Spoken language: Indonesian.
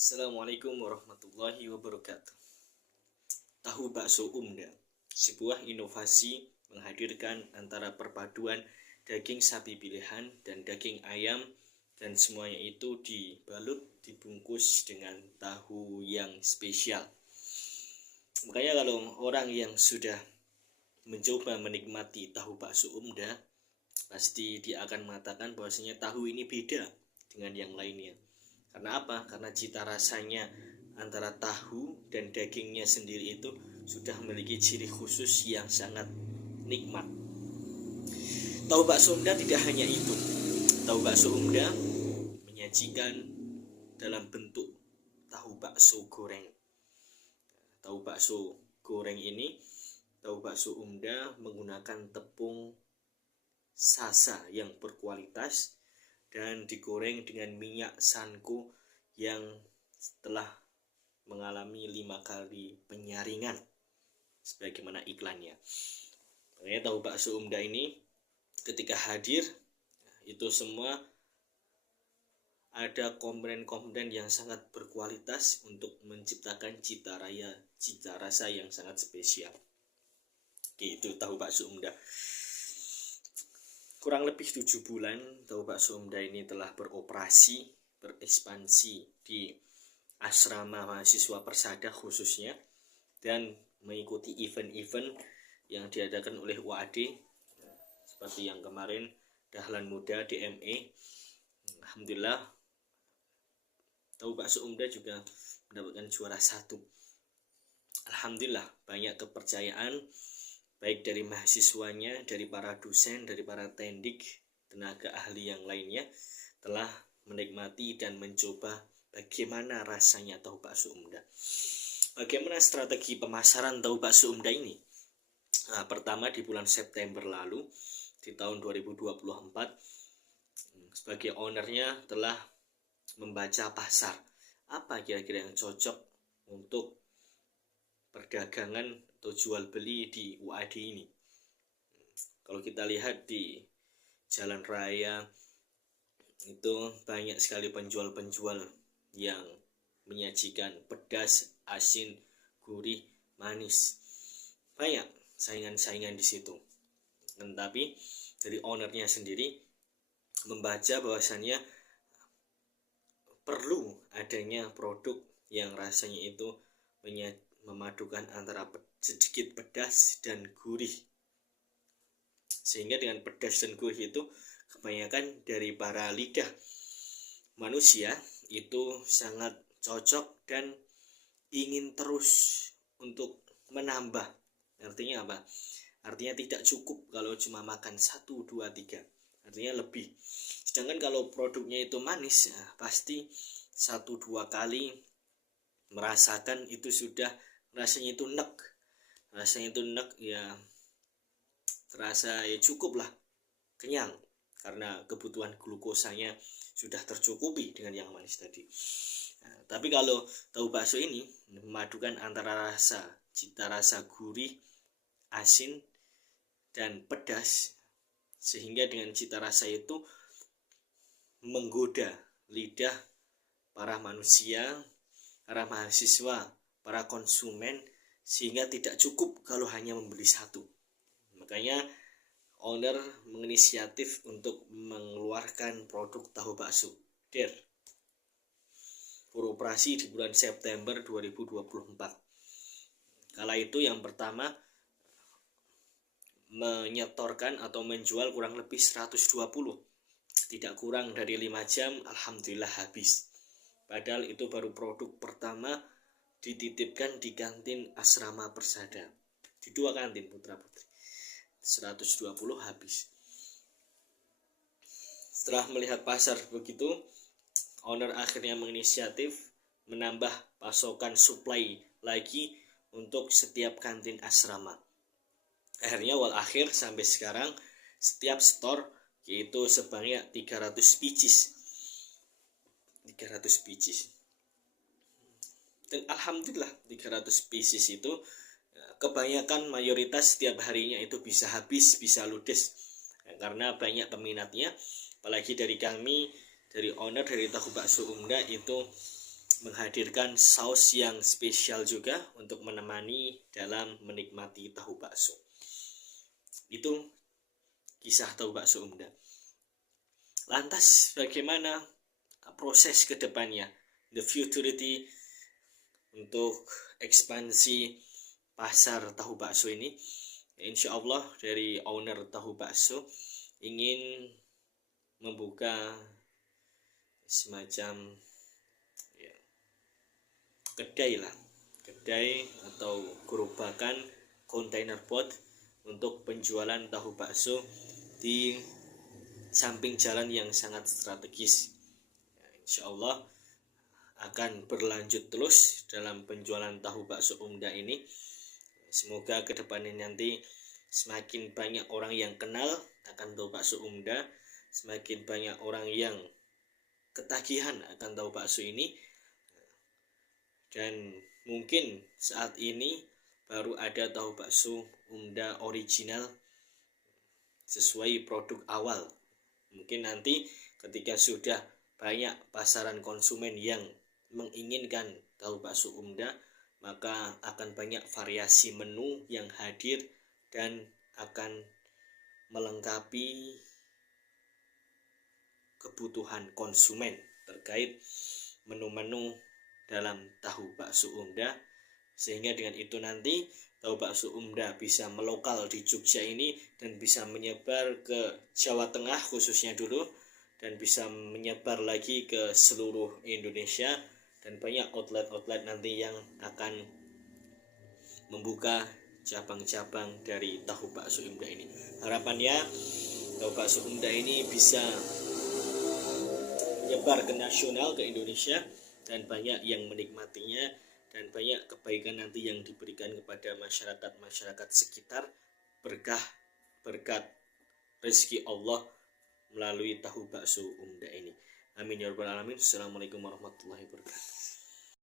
Assalamualaikum warahmatullahi wabarakatuh. Tahu bakso Umda, sebuah inovasi menghadirkan antara perpaduan daging sapi pilihan dan daging ayam, dan semuanya itu dibalut, dibungkus dengan tahu yang spesial. Makanya kalau orang yang sudah mencoba menikmati tahu bakso Umda, pasti dia akan mengatakan bahwasanya tahu ini beda dengan yang lainnya. Karena apa? Karena cita rasanya antara tahu dan dagingnya sendiri itu sudah memiliki ciri khusus yang sangat nikmat. Tahu bakso Umda tidak hanya itu. Tahu bakso Umda menyajikan dalam bentuk tahu bakso goreng. Tahu bakso goreng ini, tahu bakso Umda menggunakan tepung sasa yang berkualitas dan digoreng dengan minyak sanko yang telah mengalami 5 kali penyaringan sebagaimana iklannya. Makanya tahu bakso Umda ini ketika hadir itu semua ada komponen-komponen yang sangat berkualitas untuk menciptakan cita rasa yang sangat spesial. Itu tahu bakso Umda. Kurang lebih 7 bulan tahu bakso Umda ini telah beroperasi, berekspansi di asrama mahasiswa Persada khususnya, dan mengikuti event-event yang diadakan oleh UAD seperti yang kemarin Dahlan Muda DME. Alhamdulillah tahu bakso Umda juga mendapatkan juara 1. Alhamdulillah banyak kepercayaan baik dari mahasiswanya, dari para dosen, dari para tendik, tenaga ahli yang lainnya telah menikmati dan mencoba bagaimana rasanya tahu bakso Umda. Bagaimana strategi pemasaran tahu bakso Umda ini? Nah, pertama di bulan September lalu di tahun 2024 sebagai ownernya telah membaca pasar. Apa kira-kira yang cocok untuk perdagangan atau jual beli di UAD ini? Kalau kita lihat di jalan raya itu banyak sekali penjual-penjual yang menyajikan pedas, asin, gurih, manis. Banyak saingan-saingan di situ. Tetapi dari ownernya sendiri membaca bahwasannya perlu adanya produk yang rasanya itu memadukan antara sedikit pedas dan gurih, sehingga dengan pedas dan gurih itu kebanyakan dari para lidah manusia itu sangat cocok dan ingin terus untuk menambah. Artinya apa? Artinya tidak cukup kalau cuma makan 1, 2, 3, artinya lebih. Sedangkan kalau produknya itu manis, ya pasti 1, 2 kali merasakan itu sudah rasanya itu nek ya, terasa ya cukup lah, kenyang, karena kebutuhan glukosanya sudah tercukupi dengan yang manis tadi. Nah, tapi kalau tahu bakso ini memadukan antara cita rasa gurih, asin, dan pedas, sehingga dengan cita rasa itu menggoda lidah para manusia, para mahasiswa, para konsumen, sehingga tidak cukup kalau hanya membeli 1. Makanya owner menginisiatif untuk mengeluarkan produk tahu bakso Der beroperasi di bulan September 2024. Kala itu yang pertama menyetorkan atau menjual kurang lebih 120, tidak kurang dari 5 jam. Alhamdulillah habis. Padahal itu baru produk pertama dititipkan di kantin asrama Persada, di 2 kantin putra putri. 120 habis. Setelah melihat pasar begitu, owner akhirnya menginisiatif menambah pasokan supply lagi untuk setiap kantin asrama. Akhirnya akhir sampai sekarang setiap store yaitu sebanyak 300 pieces. Dan alhamdulillah 300 pieces itu kebanyakan mayoritas setiap harinya itu bisa habis, bisa ludes, karena banyak peminatnya. Apalagi dari kami, dari owner dari tahu bakso Umda itu menghadirkan saus yang spesial juga untuk menemani dalam menikmati tahu bakso. Itu kisah tahu bakso Umda. Lantas bagaimana proses ke depannya, the futurity untuk ekspansi pasar tahu bakso ini? Insya Allah dari owner tahu bakso ingin membuka semacam kedai atau gerobakan container boat untuk penjualan tahu bakso di samping jalan yang sangat strategis. Insya Allah akan berlanjut terus dalam penjualan tahu bakso Umda ini. Semoga ke depannya nanti semakin banyak orang yang kenal akan tahu bakso Umda, semakin banyak orang yang ketagihan akan tahu bakso ini. Dan mungkin saat ini baru ada tahu bakso Umda original sesuai produk awal. Mungkin nanti ketika sudah banyak pasaran konsumen yang menginginkan tahu bakso Umda, maka akan banyak variasi menu yang hadir dan akan melengkapi kebutuhan konsumen terkait menu-menu dalam tahu bakso Umda, sehingga dengan itu nanti tahu bakso Umda bisa melokal di Jogja ini dan bisa menyebar ke Jawa Tengah khususnya dulu, dan bisa menyebar lagi ke seluruh Indonesia, dan banyak outlet-outlet nanti yang akan membuka cabang-cabang dari tahu bakso Umda ini. Harapannya tahu bakso Umda ini bisa menyebar ke nasional, ke Indonesia, dan banyak yang menikmatinya, dan banyak kebaikan nanti yang diberikan kepada masyarakat sekitar berkat rezeki Allah melalui tahu bakso Umda ini. Amin ya rabbal alamin. Assalamualaikum warahmatullahi wabarakatuh.